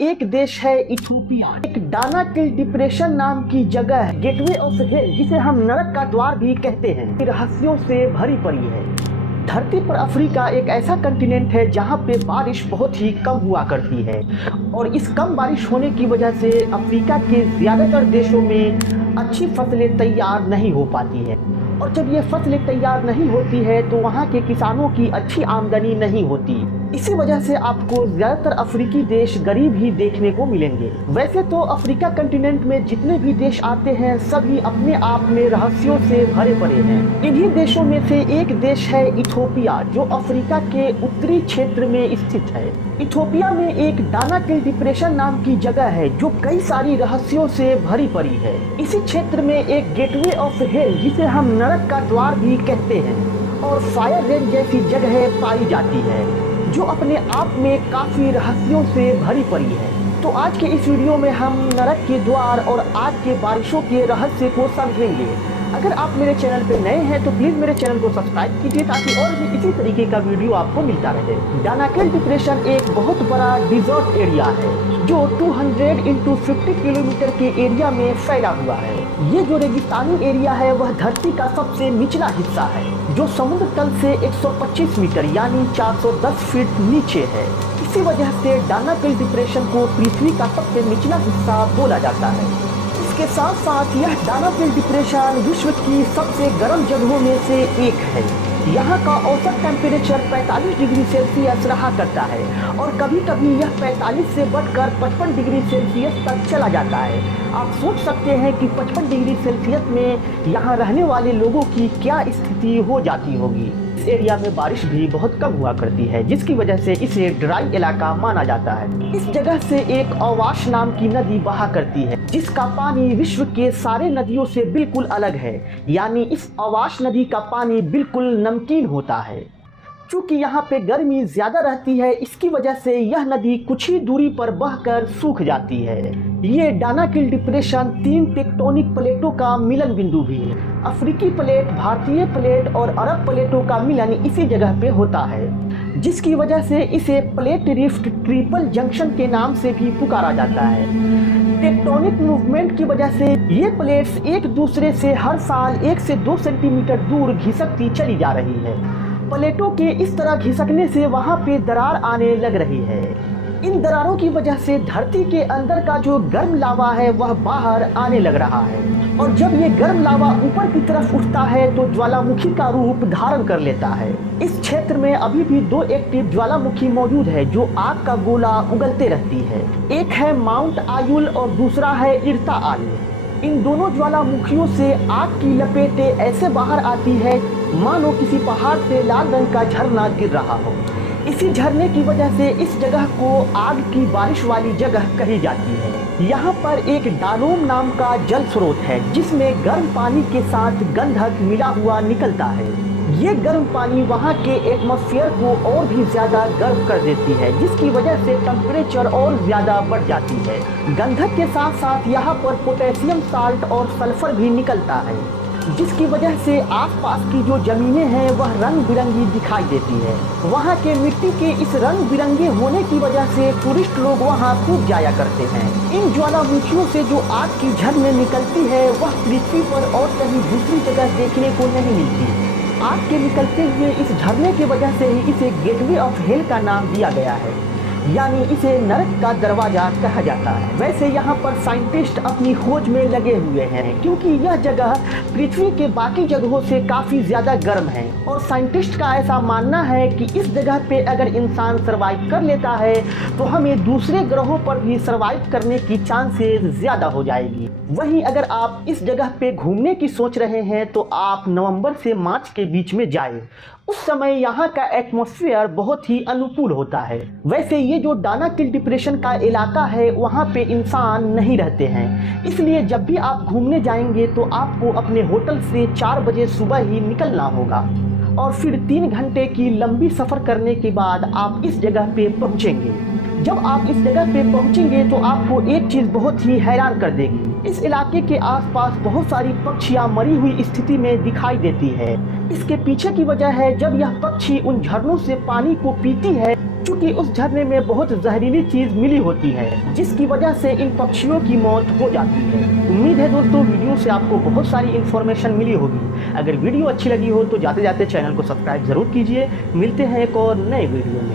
एक देश है इथोपिया। एक डानाकिल डिप्रेशन नाम की जगह है, गेटवे ऑफ हेल, जिसे हम नरक का द्वार भी कहते हैं, रहस्यों से भरी पड़ी है। धरती पर अफ्रीका एक ऐसा कंटिनेंट है जहाँ पे बारिश बहुत ही कम हुआ करती है और इस कम बारिश होने की वजह से अफ्रीका के ज़्यादातर देशों में अच्छी फसलें तैयार नहीं हो पाती है और जब ये फसलें तैयार नहीं होती है तो वहाँ के किसानों की अच्छी आमदनी नहीं होती। इसी वजह से आपको ज़्यादातर अफ्रीकी देश गरीब ही देखने को मिलेंगे। वैसे तो अफ्रीका कंटिनेंट में जितने भी देश आते हैं सभी अपने आप में रहस्यों से भरे पड़े हैं। इन्हीं देशों में से एक देश है इथोपिया, जो अफ्रीका के उत्तरी क्षेत्र में स्थित है। इथोपिया में एक डानाकिल डिप्रेशन नाम की जगह है जो कई सारी रहस्यों से भरी पड़ी है। इसी क्षेत्र में एक गेटवे ऑफ हेल, जिसे हम नरक का द्वार भी कहते हैं, और फायर रेन जैसी जगह पाई जाती है जो अपने आप में काफी रहस्यों से भरी पड़ी है। तो आज के इस वीडियो में हम नरक के द्वार और आग के बारिशों के रहस्य को समझेंगे। अगर आप मेरे चैनल पे नए हैं तो प्लीज मेरे चैनल को सब्सक्राइब कीजिए ताकि और भी इसी तरीके का वीडियो आपको मिलता रहे। डानाकिल डिप्रेशन एक बहुत बड़ा डिजर्ट एरिया है जो 200 × 50 किलोमीटर के एरिया में फैला हुआ है। ये जो रेगिस्तानी एरिया है वह धरती का सबसे निचला हिस्सा है जो समुद्र तल से 125 मीटर यानी 410 फीट नीचे है। इसी वजह से डानाकिल डिप्रेशन को पृथ्वी का सबसे निचला हिस्सा बोला जाता है। इसके साथ साथ यह डानाकिल डिप्रेशन विश्व की सबसे गर्म जगहों में से एक है। यहाँ का औसत टेम्परेचर 45 डिग्री सेल्सियस रहा करता है और कभी कभी यह 45 से बढ़कर 55 डिग्री सेल्सियस तक चला जाता है। आप सोच सकते हैं कि 55 डिग्री सेल्सियस में यहाँ रहने वाले लोगों की क्या स्थिति हो जाती होगी। इस एरिया में बारिश भी बहुत कम हुआ करती है जिसकी वजह से इसे ड्राई इलाका माना जाता है। इस जगह से एक अवाश नाम की नदी बहा करती है जिसका पानी विश्व के सारे नदियों से बिल्कुल अलग है, यानी इस अवाश नदी का पानी बिल्कुल नमकीन होता है। चूँकि यहाँ पे गर्मी ज़्यादा रहती है इसकी वजह से यह नदी कुछ ही दूरी पर बहकर सूख जाती है। ये डानाकिल डिप्रेशन 3 टेक्टोनिक प्लेटों का मिलन बिंदु भी है। अफ्रीकी प्लेट, भारतीय प्लेट और अरब प्लेटों का मिलन इसी जगह पे होता है जिसकी वजह से इसे प्लेट रिफ्ट ट्रिपल जंक्शन के नाम से भी पुकारा जाता है। टेक्टोनिक मूवमेंट की वजह से ये प्लेट्स एक दूसरे से हर साल 1 से 2 सेंटीमीटर दूर घिसकती चली जा रही है। प्लेटों के इस तरह घिसकने से वहाँ पे दरार आने लग रही है। इन दरारों की वजह से धरती के अंदर का जो गर्म लावा है वह बाहर आने लग रहा है और जब ये गर्म लावा ऊपर की तरफ उठता है तो ज्वालामुखी का रूप धारण कर लेता है। इस क्षेत्र में अभी भी 2 एक्टिव ज्वालामुखी मौजूद है जो आग का गोला उगलते रहती है। एक है माउंट आयुल और दूसरा है इर्ता आयुल। इन दोनों ज्वालामुखियों से आग की लपेटें ऐसे बाहर आती है मानो किसी पहाड़ से लाल रंग का झरना गिर रहा हो। इसी झरने की वजह से इस जगह को आग की बारिश वाली जगह कही जाती है। यहाँ पर एक डालोम नाम का जल स्रोत है जिसमें गर्म पानी के साथ गंधक मिला हुआ निकलता है। ये गर्म पानी वहाँ के एटमॉस्फेयर को और भी ज़्यादा गर्म कर देती है जिसकी वजह से टेम्परेचर और ज़्यादा बढ़ जाती है। गंधक के साथ साथ यहाँ पर पोटेशियम साल्ट और सल्फर भी निकलता है जिसकी वजह से आसपास की जो ज़मीनें हैं वह रंग बिरंगी दिखाई देती है। वहाँ के मिट्टी के इस रंग बिरंगे होने की वजह से टूरिस्ट लोग वहाँ खूब जाया करते हैं। इन ज्वालामुखियों से जो आग की झरने निकलती है वह पृथ्वी पर और कहीं दूसरी जगह देखने को नहीं मिलती। आग के निकलते हुए इस झरने की वजह से ही इसे गेटवे ऑफ हेल का नाम दिया गया है, यानी इसे नरक का दरवाजा कहा जाता है। वैसे यहाँ पर साइंटिस्ट अपनी खोज में लगे हुए हैं क्योंकि यह जगह पृथ्वी के बाकी जगहों से काफ़ी ज़्यादा गर्म है और साइंटिस्ट का ऐसा मानना है कि इस जगह पे अगर इंसान सरवाइव कर लेता है तो हमें दूसरे ग्रहों पर भी सरवाइव करने की चांसेस ज़्यादा हो जाएगी। वहीं अगर आप इस जगह पे घूमने की सोच रहे हैं तो आप नवंबर से मार्च के बीच में जाएं। उस समय यहाँ का एटमॉस्फेयर बहुत ही अनुकूल होता है। वैसे ये जो डानाकिल डिप्रेशन का इलाका है वहाँ पे इंसान नहीं रहते हैं, इसलिए जब भी आप घूमने जाएंगे तो आपको अपने होटल से 4 बजे सुबह ही निकलना होगा और फिर 3 घंटे की लंबी सफ़र करने के बाद आप इस जगह पे पहुँचेंगे। जब आप इस जगह पे पहुंचेंगे तो आपको एक चीज़ बहुत ही हैरान कर देगी। इस इलाके के आसपास बहुत सारी पक्षियां मरी हुई स्थिति में दिखाई देती है। इसके पीछे की वजह है जब यह पक्षी उन झरनों से पानी को पीती है चूँकि उस झरने में बहुत जहरीली चीज मिली होती है, जिसकी वजह से इन पक्षियों की मौत हो जाती है। उम्मीद है दोस्तों वीडियो से आपको बहुत सारी इन्फॉर्मेशन मिली होगी। अगर वीडियो अच्छी लगी हो तो जाते जाते चैनल को सब्सक्राइब जरूर कीजिए। मिलते हैं एक और नए वीडियो में।